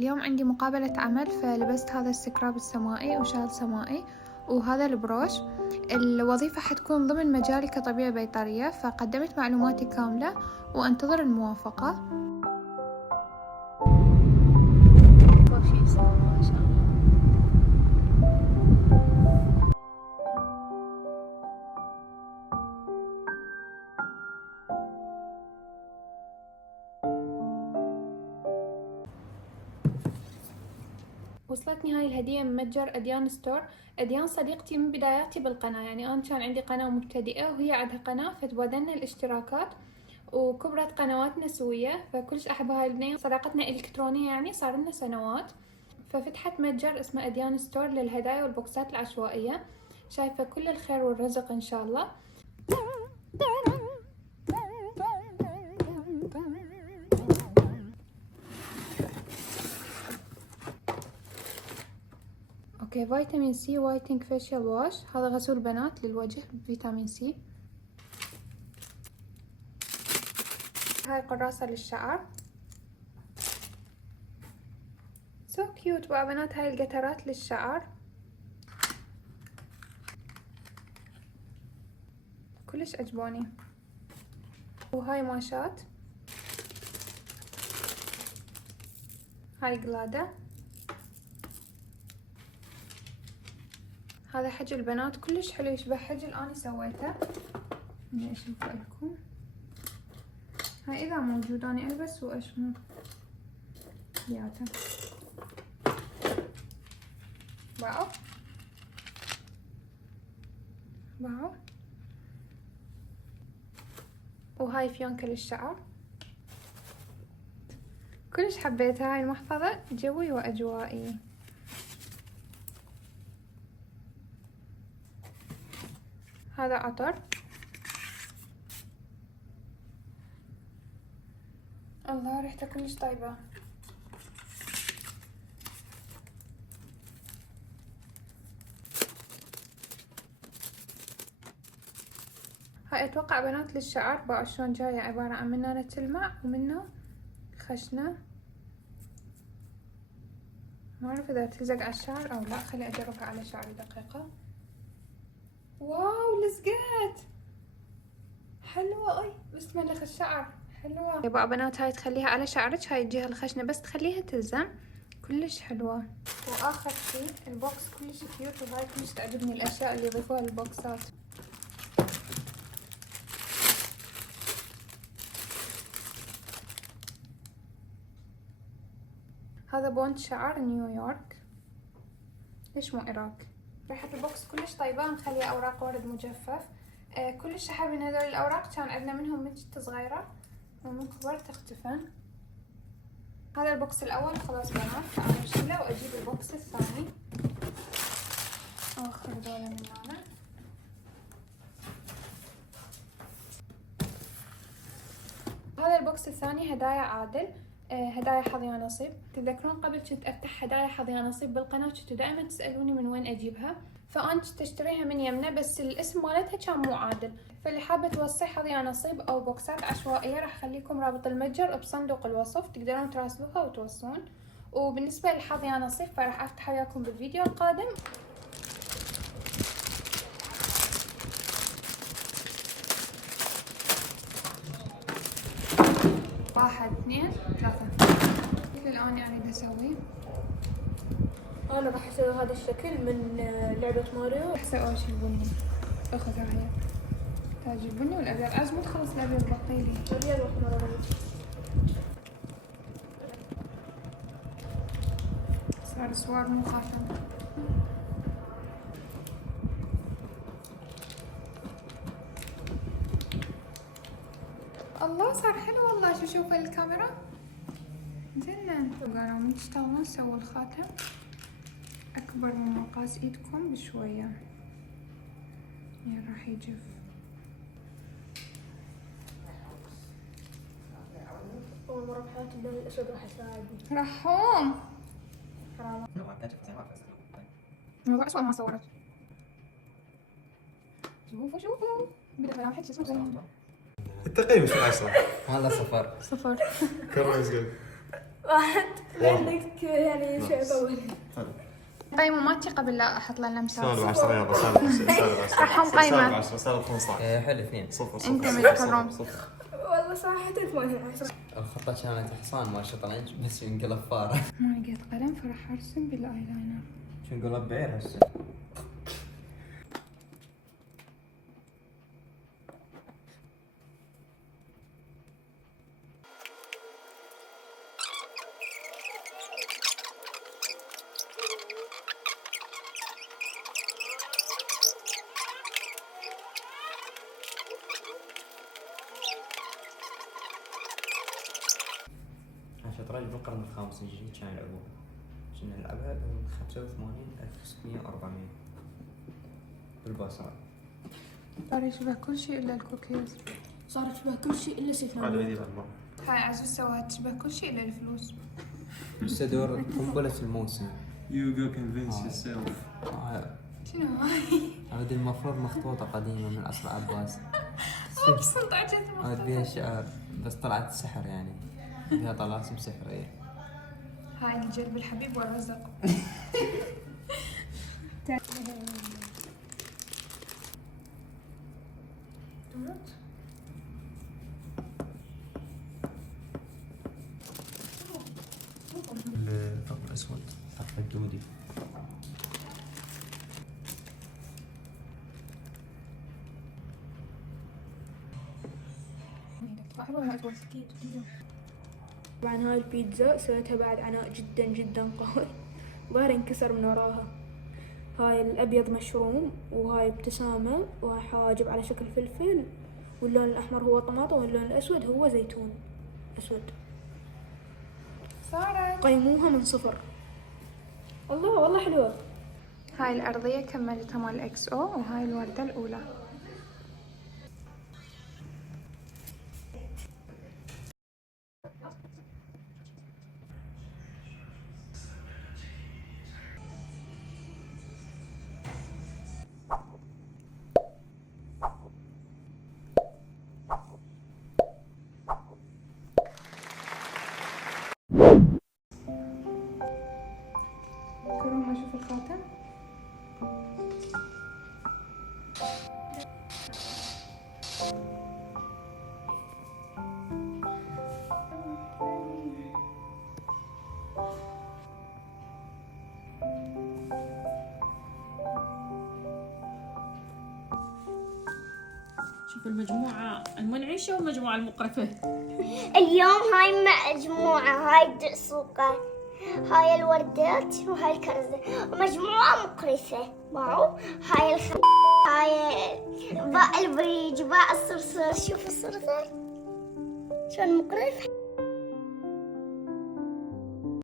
اليوم عندي مقابلة عمل، فلبست هذا السكراب السمائي وشال سمائي وهذا البروش. الوظيفة حتكون ضمن مجالي كطبيبة بيطرية، فقدمت معلوماتي كاملة وانتظر الموافقة. وصلتني هاي الهدية من متجر أديان ستور. أديان صديقتي من بداياتي بالقناة، يعني أنا كان عندي قناة مبتدئة وهي عندها قناة، فتبادلنا الاشتراكات وكبرت قنواتنا سوية، فكلش أحب هاي البنية. صداقتنا الإلكترونية يعني صار لنا سنوات. ففتحت متجر اسمه أديان ستور للهدايا والبوكسات العشوائية. شايفة كل الخير والرزق إن شاء الله. اوكي، فيتامين سي وايتنج فيشيال واش، هذا غسول بنات للوجه بفيتامين سي. هاي قراصة للشعر، سو كيوت بقى بنات. هاي القطرات للشعر كلش عجبوني. وهاي ماشات، هاي قلادة. هذا حجل البنات كلش حلو، يشبه حجل اني سويته. اني اشوفه لكم. هاي اذا موجود اني البس واشمر ياته. واو واو. وهاي فيونكة للشعر، كلش حبيتها. هاي المحفظة جوي واجوائي. هذا عطر، الله ريحته كلش طيبة. هاي اتوقع بنات للشعر بقى شلون جاية، عبارة عن منها تلمع ومنها خشنة. ما اعرف اذا تلزق على الشعر او لا، خلي اجربها على شعري دقيقة. واو لزقت، حلوة. اي بس تملخ الشعر، حلوة يا بقى بنات. هاي تخليها على شعرك، هاي الجهة الخشنة بس تخليها تلزم، كلش حلوة. واخر شي البوكس كلش كيوت، وهاي كلش تعجبني الاشياء اللي يضيفوها للبوكسات. هذا بونت شعر نيويورك، ليش مو عراق. ريحة البوكس كلش طيبة، مخلية اوراق ورد مجفف. كلش احب من هذول الاوراق، كان عندنا منهم من جت صغيرة ومن كبرت اختفن. هذا البوكس الاول خلاص بنات، تعالوا اشيله واجيب البوكس الثاني. اخر دولة من هنا. هذا البوكس الثاني هدايا عادل، هدايا حظ يا نصيب. تتذكرون قبل كنت افتح هدايا حظ يا نصيب بالقناة، كنتوا دائما تسألوني من وين اجيبها، فانا كنت اشتريها من يمنى، بس الاسم مالتها كان مو عادل. فاللي حابة توصي حظ يا نصيب او بوكسات عشوائية، راح اخليكم رابط المتجر بصندوق الوصف، تقدرون تراسلوها وتوصون. وبالنسبة لحظ يا نصيب فراح افتح وياكم بالفيديو القادم. واحد اثنين ثلاثة. الآن يعني اسوي، انا راح اسوي هذا الشكل من لعبة ماريو. راح اسوي اول شي البني. اخذ هاي تاج البني والابيض. عايز ما تخلص الابيض بطيلي. الابيض واحمر. صار صور مو خاتم. الله صار حلو والله. شوفوا الكاميرا جنن. قالوا من تشتغلون سووا الخاتم اكبر من مقاس ايدكم بشوية، يعني راح يجف. اول مرة بحياتي اللون الاسود راح يساعدني. رحوم الموضوع اسوء ما صورت. شوفوا بدأ كلام حكي صوت. التقييم في 10. هلا صفر. صفر. كرم يسقط. واحد عندك يعني شيء طول. طيب وماتي قبل لا احط له لمسات. سالب 10 يلا سالب 10 راح مقيمة. سالب 15 حلو 2. صفر انت صفر من صفر حرام. صفر. والله صراحة 8/10. الخطة كانت حصان ما شطرنج بس ينقلب فارة. ما لقيت قلم فراح ارسم بالايلاينر. شو نقلب بعير هسه. الشطرنج بالقرن الخامس الهجري كانوا يلعبوها. كنا نلعبها بين 85 1600 400 بالبصرة. صار يشبه كل شيء الا الكوكيز. صارت شبه كل شيء إلا هذا سيفان. جديد الله. هاي عزوز سواها تشبه كل شيء الا الفلوس. هسه دور قنبلة الموسم. You go convince yourself. شنو هاي؟ هذه المفروض مخطوطة قديمة من العصر العباسي. بس طلعت هذا فيها شعر بس طلعت سحر يعني. فيها طلاسم سحرية. هاي الجلب الحبيب والرزق. الخط الأسود. خط الدودي. طبعا هاي البيتزا سويتها بعد عناء جدا جدا قوي. ظهري انكسر من وراها. هاي الأبيض مشروم وهاي ابتسامة وحواجب على شكل فلفل، واللون الأحمر هو طماطم واللون الأسود هو زيتون أسود. صارت. قيموها من 0. الله والله حلوة. هاي الأرضية كملتها مال اكس او وهاي الوردة الأولى. كلهم أشوف الخاتم. شوف المجموعة المنعشة والمجموعة المقرفة. اليوم هاي مجموعة، هاي دقسوقة، هاي الوردات وهاي الكرزة، ومجموعة مقرفة. واو. هاي هاي باء البريج، باء الصرصور. شوفوا الصرصور شلون مقرف.